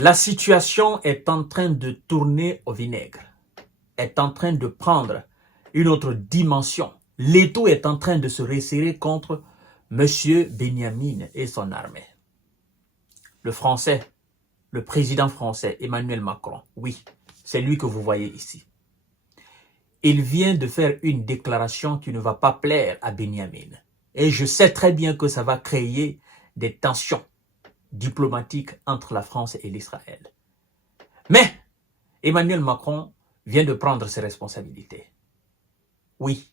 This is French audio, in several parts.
La situation est en train de tourner au vinaigre, est en train de prendre une autre dimension. L'étau est en train de se resserrer contre M. Benyamin et son armée. Le français, le président français Emmanuel Macron, oui, c'est lui que vous voyez ici. Il vient de faire une déclaration qui ne va pas plaire à Benyamin. Et je sais très bien que ça va créer des tensions diplomatiques entre la France et l'Israël. Mais Emmanuel Macron vient de prendre ses responsabilités. Oui.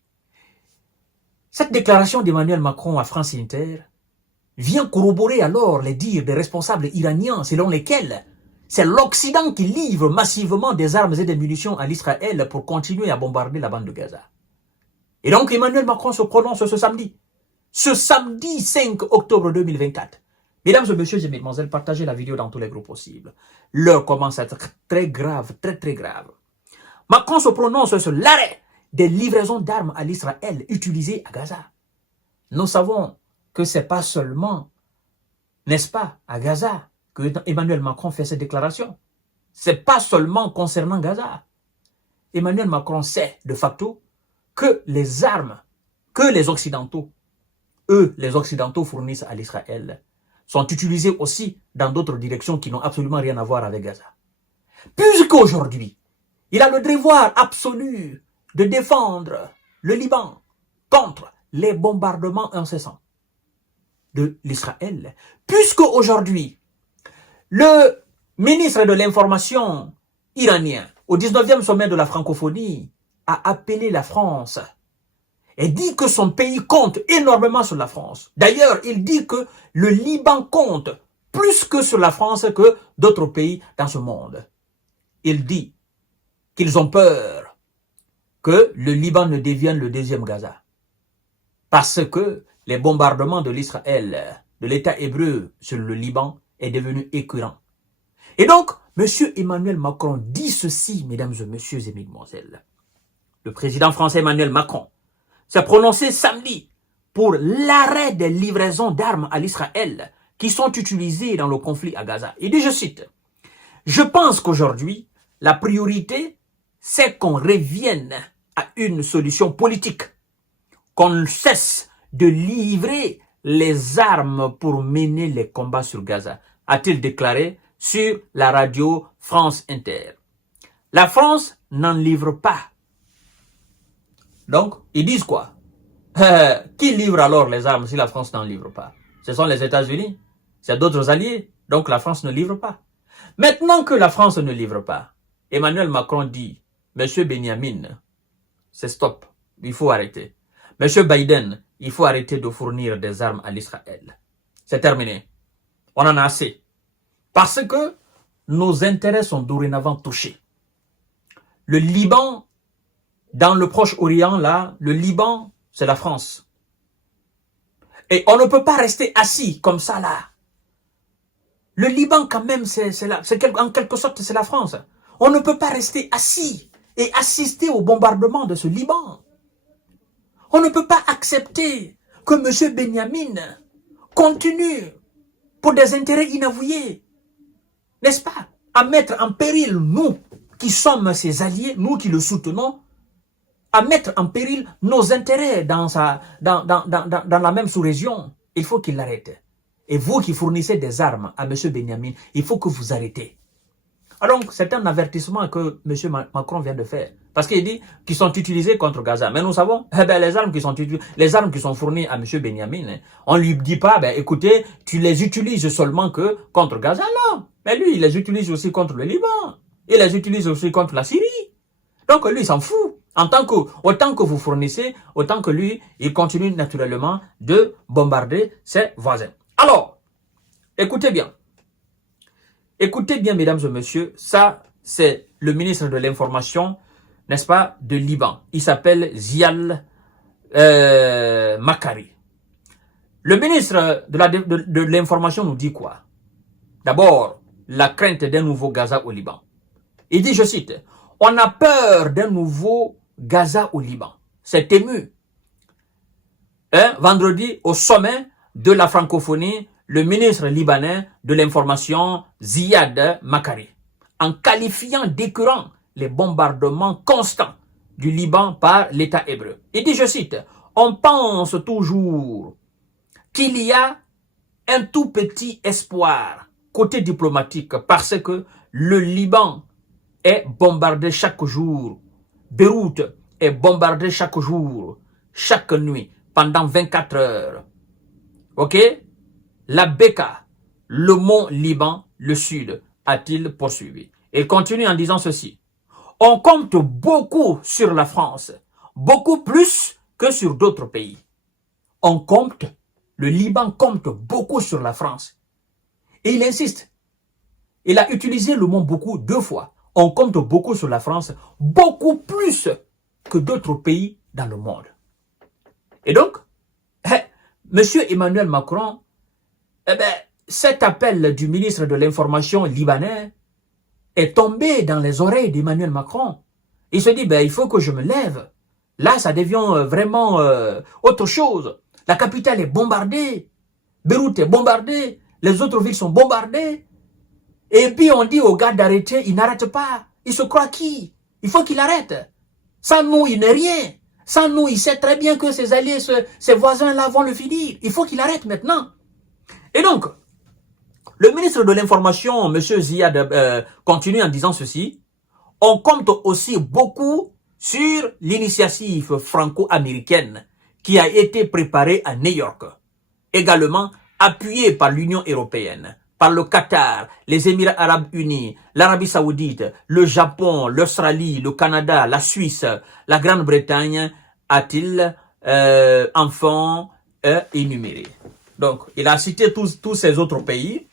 Cette déclaration d'Emmanuel Macron à France Inter vient corroborer alors les dires des responsables iraniens selon lesquels c'est l'Occident qui livre massivement des armes et des munitions à l'Israël pour continuer à bombarder la bande de Gaza. Et donc Emmanuel Macron se prononce ce samedi 5 octobre 2024. Mesdames et messieurs et mesdemoiselles, partagez la vidéo dans tous les groupes possibles. L'heure commence à être très grave, très grave. Macron se prononce sur l'arrêt des livraisons d'armes à l'Israël utilisées à Gaza. Nous savons que ce n'est pas seulement, n'est-ce pas, à Gaza que Emmanuel Macron fait cette déclaration. Ce n'est pas seulement concernant Gaza. Emmanuel Macron sait de facto que les armes que les Occidentaux, les Occidentaux fournissent à l'Israël, sont utilisées aussi dans d'autres directions qui n'ont absolument rien à voir avec Gaza. Puisqu'aujourd'hui, il a le devoir absolu de défendre le Liban contre les bombardements incessants de l'Israël, puisque aujourd'hui, le ministre de l'Information iranien, au 19e sommet de la francophonie, a appelé la France et dit que son pays compte énormément sur la France. D'ailleurs, il dit que le Liban compte plus que sur la France que d'autres pays dans ce monde. Il dit qu'ils ont peur que le Liban ne devienne le deuxième Gaza. Parce que les bombardements de l'Israël, de l'État hébreu sur le Liban, est devenu écœurant. Et donc, M. Emmanuel Macron dit ceci, mesdames et messieurs et mesdemoiselles. Le président français Emmanuel Macron s'est prononcé samedi pour l'arrêt des livraisons d'armes à l'Israël qui sont utilisées dans le conflit à Gaza. Il dit, je cite, « Je pense qu'aujourd'hui, la priorité, c'est qu'on revienne à une solution politique, qu'on cesse de livrer les armes pour mener les combats sur Gaza, a-t-il déclaré sur la radio France Inter. La France n'en livre pas. Donc, ils disent quoi? Qui livre alors les armes si la France n'en livre pas? Ce sont les États-Unis, c'est d'autres alliés, donc la France ne livre pas. Maintenant que la France ne livre pas, Emmanuel Macron dit, Monsieur Benyamin, c'est stop, il faut arrêter. Monsieur Biden, il faut arrêter de fournir des armes à l'Israël. C'est terminé. On en a assez. Parce que nos intérêts sont dorénavant touchés. Le Liban, dans le Proche-Orient, là, le Liban, c'est la France. Et on ne peut pas rester assis comme ça, là. Le Liban, quand même, en quelque sorte, c'est la France. On ne peut pas rester assis et assister au bombardement de ce Liban. On ne peut pas accepter que M. Benyamin continue pour des intérêts inavoués, n'est-ce pas, à mettre en péril nous qui sommes ses alliés, nous qui le soutenons, à mettre en péril nos intérêts dans la même sous-région. Il faut qu'il l'arrête. Et vous qui fournissez des armes à M. Benyamin, il faut que vous arrêtez. Alors, c'est un avertissement que M. Macron vient de faire. Parce qu'il dit qu'ils sont utilisés contre Gaza. Mais nous savons, les armes qui sont fournies à M. Benyamin, on ne lui dit pas, écoutez, tu les utilises seulement que contre Gaza. Non. Mais lui, il les utilise aussi contre le Liban. Il les utilise aussi contre la Syrie. Donc, lui, il s'en fout. Autant que vous fournissez, autant que lui, il continue naturellement de bombarder ses voisins. Alors, écoutez bien. Écoutez bien, mesdames et messieurs, ça, c'est le ministre de l'Information, n'est-ce pas, de Liban. Il s'appelle Zial Makari. Le ministre de l'Information nous dit quoi? D'abord, la crainte d'un nouveau Gaza au Liban. Il dit, je cite, « On a peur d'un nouveau Gaza au Liban. » C'est ému. Vendredi, au sommet de la francophonie, le ministre libanais de l'information Ziad Makari, en qualifiant d'écœurant les bombardements constants du Liban par l'État hébreu. Il dit, je cite, « On pense toujours qu'il y a un tout petit espoir côté diplomatique parce que le Liban est bombardé chaque jour. Beyrouth est bombardé chaque jour, chaque nuit, pendant 24 heures. Ok? La Beka, le mont Liban, le sud, a-t-il poursuivi. Il continue en disant ceci. On compte beaucoup sur la France, beaucoup plus que sur d'autres pays. On compte, le Liban compte beaucoup sur la France. Et il insiste. Il a utilisé le mot beaucoup 2 fois. On compte beaucoup sur la France, beaucoup plus que d'autres pays dans le monde. Et donc, Monsieur Emmanuel Macron, cet appel du ministre de l'Information libanais est tombé dans les oreilles d'Emmanuel Macron. Il se dit, il faut que je me lève. Là, ça devient vraiment autre chose. La capitale est bombardée. Beyrouth est bombardée. Les autres villes sont bombardées. Et puis on dit aux gars d'arrêter, il n'arrête pas. Il se croit qui? Il faut qu'il arrête. Sans nous, il n'est rien. Sans nous, il sait très bien que ses alliés, ses voisins-là vont le finir. Il faut qu'il arrête maintenant. Et donc, le ministre de l'Information, M. Ziad, continue en disant ceci. On compte aussi beaucoup sur l'initiative franco-américaine qui a été préparée à New York. Également appuyée par l'Union européenne, par le Qatar, les Émirats arabes unis, l'Arabie saoudite, le Japon, l'Australie, le Canada, la Suisse, la Grande-Bretagne, a-t-il enfin énuméré. Donc, il a cité tous ces autres pays,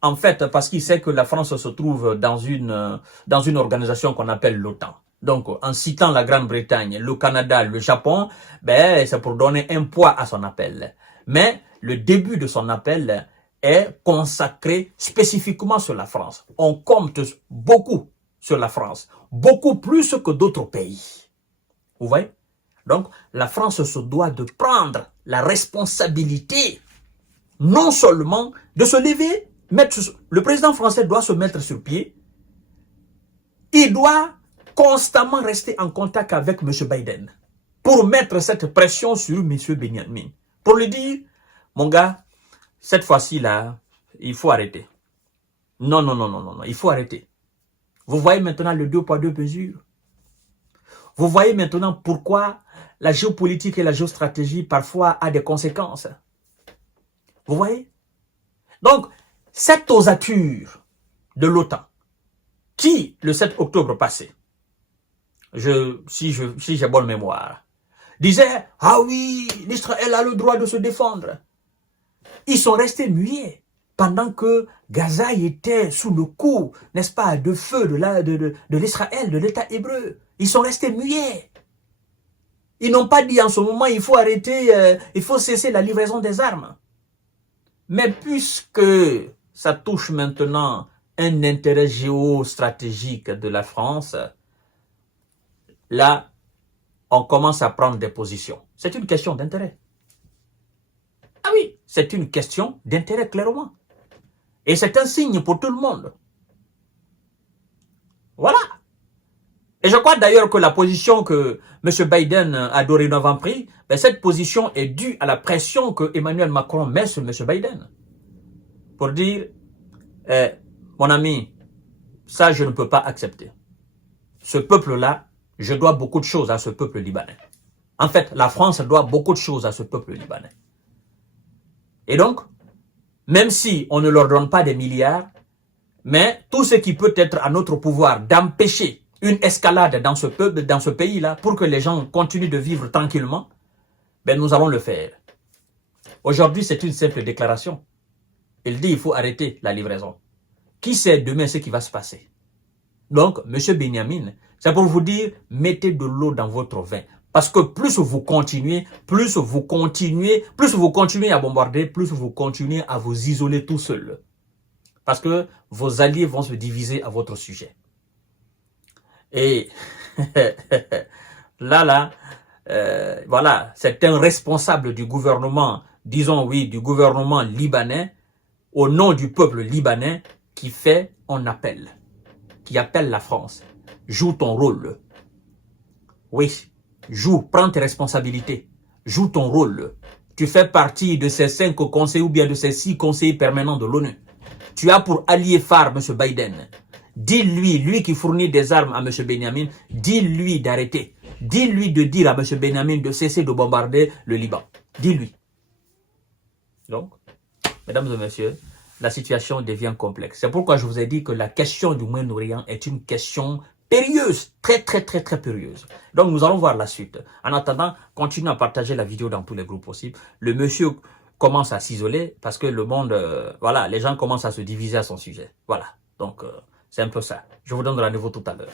en fait, parce qu'il sait que la France se trouve dans une organisation qu'on appelle l'OTAN. Donc, en citant la Grande-Bretagne, le Canada, le Japon, c'est pour donner un poids à son appel. Mais le début de son appel est consacré spécifiquement sur la France. On compte beaucoup sur la France, beaucoup plus que d'autres pays. Vous voyez? Donc, la France se doit de prendre la responsabilité, non seulement de se lever, le président français doit se mettre sur pied, il doit constamment rester en contact avec M. Biden pour mettre cette pression sur M. Benjamin, pour lui dire, mon gars, cette fois-ci-là, il faut arrêter. Non, il faut arrêter. Vous voyez maintenant le 2 poids 2 mesures. Vous voyez maintenant pourquoi la géopolitique et la géostratégie parfois a des conséquences. Vous voyez? Donc, cette ossature de l'OTAN, qui, le 7 octobre passé, si j'ai bonne mémoire, disait, ah oui, l'Israël a le droit de se défendre. Ils sont restés muets pendant que Gaza était sous le coup, n'est-ce pas, de feu de l'Israël, de l'État hébreu. Ils sont restés muets. Ils n'ont pas dit en ce moment, il faut arrêter, il faut cesser la livraison des armes. Mais puisque ça touche maintenant un intérêt géostratégique de la France, là, on commence à prendre des positions. C'est une question d'intérêt. Ah oui, c'est une question d'intérêt clairement. Et c'est un signe pour tout le monde. Voilà. Et je crois d'ailleurs que la position que M. Biden a dorénavant prise, cette position est due à la pression que Emmanuel Macron met sur M. Biden. Pour dire, mon ami, ça je ne peux pas accepter. Ce peuple-là, je dois beaucoup de choses à ce peuple libanais. En fait, la France doit beaucoup de choses à ce peuple libanais. Et donc, même si on ne leur donne pas des milliards, mais tout ce qui peut être à notre pouvoir d'empêcher une escalade dans ce peuple, dans ce pays-là, pour que les gens continuent de vivre tranquillement, nous allons le faire. Aujourd'hui, c'est une simple déclaration. Il dit il faut arrêter la livraison. Qui sait demain ce qui va se passer? Donc, M. Benjamin, c'est pour vous dire, mettez de l'eau dans votre vin. Parce que plus vous continuez à bombarder, plus vous continuez à vous isoler tout seul. Parce que vos alliés vont se diviser à votre sujet. Et voilà, c'est un responsable du gouvernement, disons oui, du gouvernement libanais au nom du peuple libanais qui fait un appel, qui appelle la France. Joue ton rôle. Oui, joue, prends tes responsabilités. Joue ton rôle. Tu fais partie de ces 5 conseillers ou bien de ces 6 conseillers permanents de l'ONU. Tu as pour allié phare M. Biden. Dis-lui, lui qui fournit des armes à M. Benyamin, dis-lui d'arrêter. Dis-lui de dire à M. Benyamin de cesser de bombarder le Liban. Dis-lui. Donc, mesdames et messieurs, la situation devient complexe. C'est pourquoi je vous ai dit que la question du Moyen-Orient est une question périlleuse, très périlleuse. Donc nous allons voir la suite. En attendant, continuez à partager la vidéo dans tous les groupes possibles. Le monsieur commence à s'isoler parce que le monde, voilà, les gens commencent à se diviser à son sujet. Voilà, donc c'est un peu ça. Je vous donne rendez-vous tout à l'heure.